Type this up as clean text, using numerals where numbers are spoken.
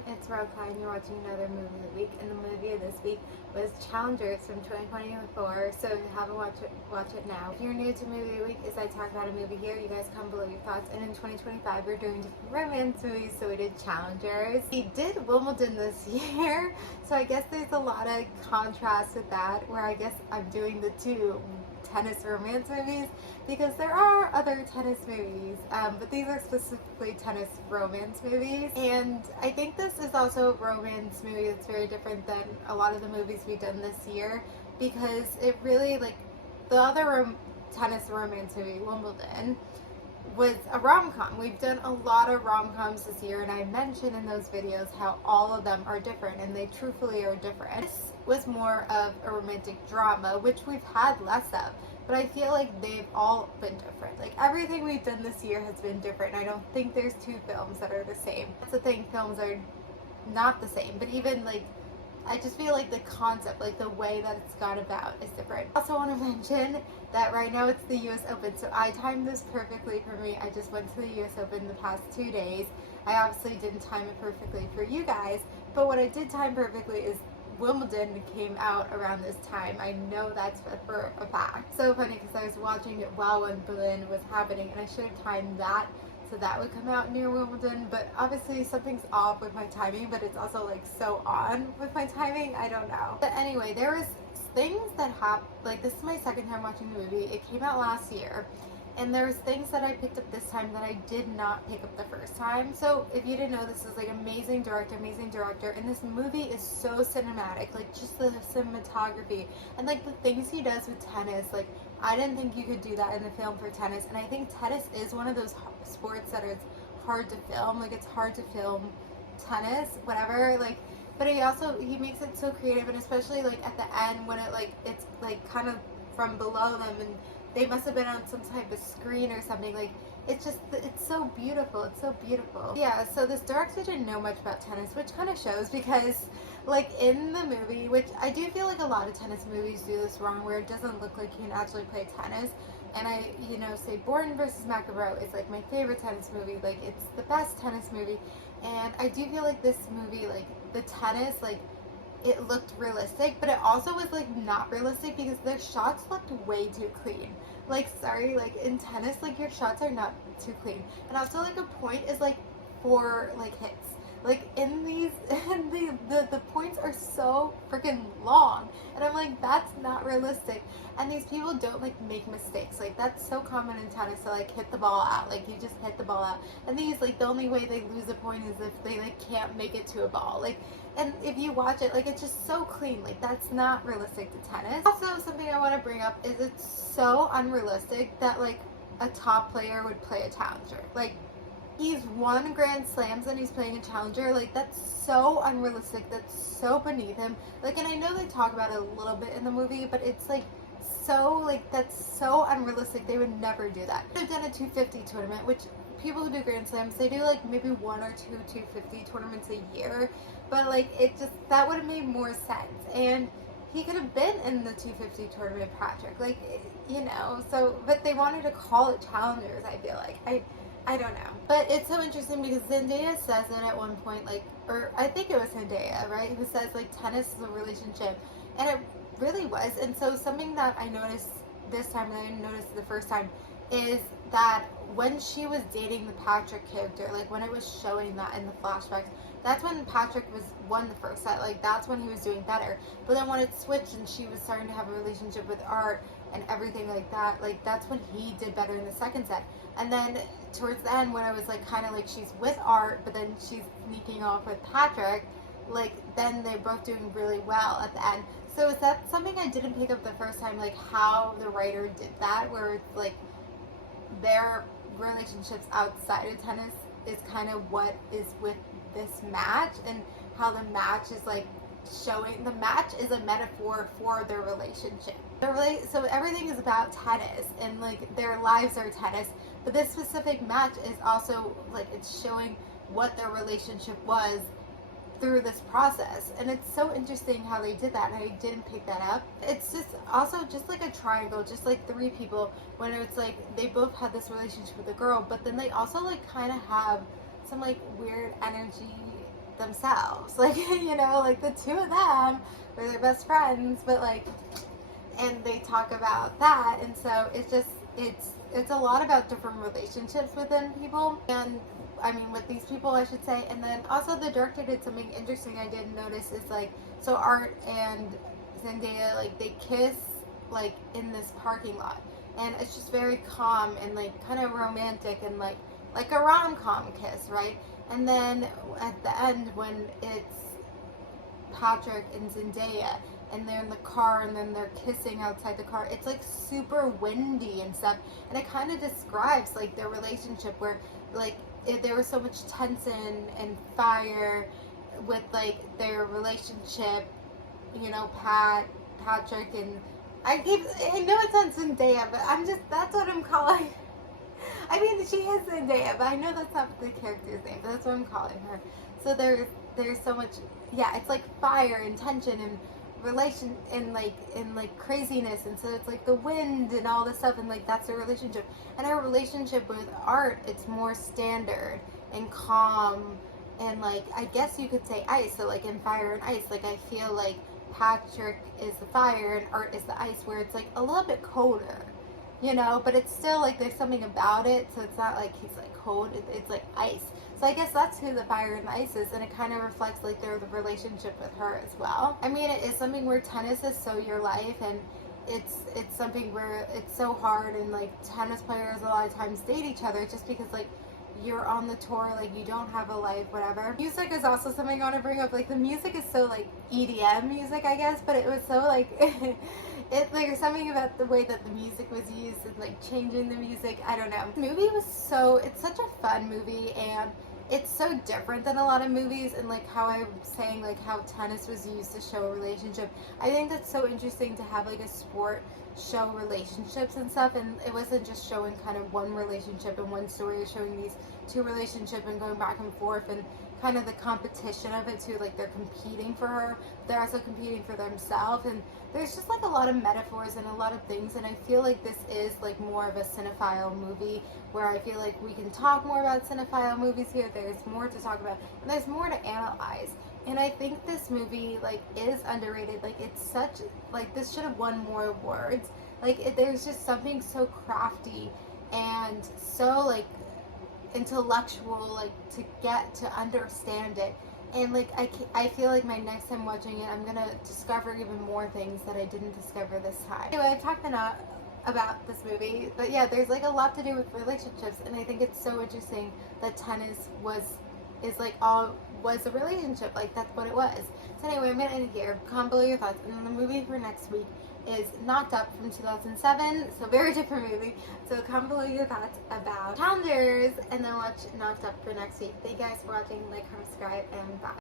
everyone, it's Rokai and you're watching another movie of the week, and the movie of this week was Challengers from 2024, so if you haven't watched it, watch it now. If you're new to movie of the week, as I talk about a movie here, you guys comment below your thoughts, and in 2025 we're doing different romance movies, so we did Challengers. We did Wimbledon this year, so I guess there's a lot of contrast with that, where I guess I'm doing the two tennis romance movies because there are other tennis movies, but these are specifically tennis romance movies. And I think this is also a romance movie that's very different than a lot of the movies we've done this year, because it really, like, the other tennis romance movie, Wimbledon, was a rom-com. We've done a lot of rom-coms this year, and I mentioned in those videos how all of them are different, and they truthfully are different. This was more of a romantic drama, which we've had less of, but I feel like they've all been different. Like, everything we've done this year has been different. I don't think there's two films that are the same. That's the thing, films are not the same, but even, like, I just feel like the concept, like the way that it's gone about is different. I also want to mention that right now it's the US Open, so I timed this perfectly for me. I just went to the US Open the past 2 days. I obviously didn't time it perfectly for you guys, but what I did time perfectly is Wimbledon came out around this time. I know that's for a fact. So funny, because I was watching it while Wimbledon was happening, and I should have timed that so that would come out near Wimbledon, but obviously something's off with my timing, but it's also like so on with my timing, I don't know. But anyway, there was things that happened, like, this is my second time watching the movie. It came out last year, and there's things that I picked up this time that I did not pick up the first time. So if you didn't know, this is like amazing director, and this movie is so cinematic, like just the cinematography and like the things he does with tennis. Like, I didn't think you could do that in a film for tennis, and I think tennis is one of those sports that is hard to film. Like, it's hard to film tennis, whatever, like, but he makes it so creative, and especially like at the end when it, like, it's like kind of from below them, and they must have been on some type of screen or something. Like, it's just, it's so beautiful. It's so beautiful. Yeah, so this director didn't know much about tennis, which kind of shows, because like in the movie, which I do feel like a lot of tennis movies do this wrong, where it doesn't look like you can actually play tennis. And I, say Borden versus McEnroe is like my favorite tennis movie. Like, it's the best tennis movie. And I do feel like this movie, like the tennis, like, it looked realistic, but it also was like not realistic, because their shots looked way too clean. Like, sorry, like in tennis, like your shots are not too clean. And also, like, a point is like 4 like hits. Like, in these, and the points are so freaking long, and I'm like, that's not realistic. And these people don't like make mistakes. Like, that's so common in tennis, to like hit the ball out. Like, you just hit the ball out. And these, like, the only way they lose a point is if they like can't make it to a ball. Like, and if you watch it, like, it's just so clean. Like, that's not realistic to tennis. Also, something I want to bring up is it's so unrealistic that like a top player would play a challenger. Like, he's won Grand Slams and he's playing a challenger. Like, that's so unrealistic. That's so beneath him. Like, and I know they talk about it a little bit in the movie, but it's like so, like, that's so unrealistic. They would never do that. They've done a 250 tournament, which people who do Grand Slams, they do like maybe 1 or 2 250 tournaments a year, but like, it just, that would have made more sense. And he could have been in the 250 tournament, Patrick. Like, so, but they wanted to call it challengers, I feel like. I don't know. But it's so interesting, because Zendaya says it at one point, like, or I think it was Zendaya, right, who says like tennis is a relationship, and it really was. And so something that I noticed this time that I didn't notice the first time is that when she was dating the Patrick character, like when it was showing that in the flashbacks, that's when Patrick won the first set. Like, that's when he was doing better. But then when it switched and she was starting to have a relationship with Art and everything like that, like, that's when he did better in the second set. And then towards the end, when I was like kind of like she's with Art, but then she's sneaking off with Patrick, like, then they're both doing really well at the end. So is that something I didn't pick up the first time, like how the writer did that, where it's like their relationships outside of tennis is kind of what is with this match, and how the match is like showing, the match is a metaphor for their relationship. So everything is about tennis, and like their lives are tennis, but this specific match is also like, it's showing what their relationship was through this process. And it's so interesting how they did that, and I didn't pick that up. It's just also just like a triangle, just like 3 people, when it's like they both had this relationship with a girl, but then they also like kind of have some like weird energy themselves. Like, you know, like the two of them were their best friends, but like, and they talk about that. And so it's just, it's a lot about different relationships within people. And I mean, with these people, I should say. And then also the director did something interesting I didn't notice is like, so Art and Zendaya, like they kiss like in this parking lot. And it's just very calm and like kind of romantic and like a rom-com kiss, right? And then at the end when it's Patrick and Zendaya and they're in the car and then they're kissing outside the car, it's like super windy and stuff, and it kind of describes like their relationship where like there was so much tension and fire with like their relationship, you know, Patrick and I know it sounds Zendaya, but that's what I'm calling. I mean, she is Zendaya, but I know that's not the character's name, but that's what I'm calling her. So there's so much, yeah, it's like fire and tension and relation and like craziness, and so it's like the wind and all this stuff, and like that's a relationship. And our relationship with Art, it's more standard and calm, and like I guess you could say ice. So like in Fire and Ice, like I feel like Patrick is the fire and Art is the ice, where it's like a little bit colder, you know, but it's still like there's something about it, so it's not like he's like cold, it's like ice. So I guess that's who the Fire and Ice is, and it kind of reflects like the relationship with her as well. I mean, it is something where tennis is so your life, and it's something where it's so hard, and like tennis players a lot of times date each other just because like you're on the tour, like you don't have a life, whatever. Music is also something I want to bring up. Like the music is so like EDM music, I guess, but it was so like it like something about the way that the music was used and like changing the music. I don't know. The movie was it's such a fun movie, and it's so different than a lot of movies, and like how I'm saying like how tennis was used to show a relationship. I think that's so interesting to have like a sport show relationships and stuff, and it wasn't just showing kind of one relationship and one story, it was showing these two relationships and going back and forth, and kind of the competition of it too. Like they're competing for her, they're also competing for themselves, and there's just like a lot of metaphors and a lot of things, and I feel like this is like more of a cinephile movie, where I feel like we can talk more about cinephile movies here. There's more to talk about and there's more to analyze, and I think this movie like is underrated. Like it's such like this should have won more awards. Like there's just something so crafty and so like intellectual, like to get to understand it, and like I feel like my next time watching it I'm gonna discover even more things that I didn't discover this time. Anyway, I talked enough about this movie, but yeah, there's like a lot to do with relationships, and I think it's so interesting that tennis was a relationship. Like that's what it was. So anyway, I'm gonna end it here. Comment below your thoughts, and then the movie for next week is Knocked Up from 2007, so very different movie. So comment below your thoughts about calendars, and then watch Knocked Up for next week. Thank you guys for watching. Like, comment, subscribe, and bye.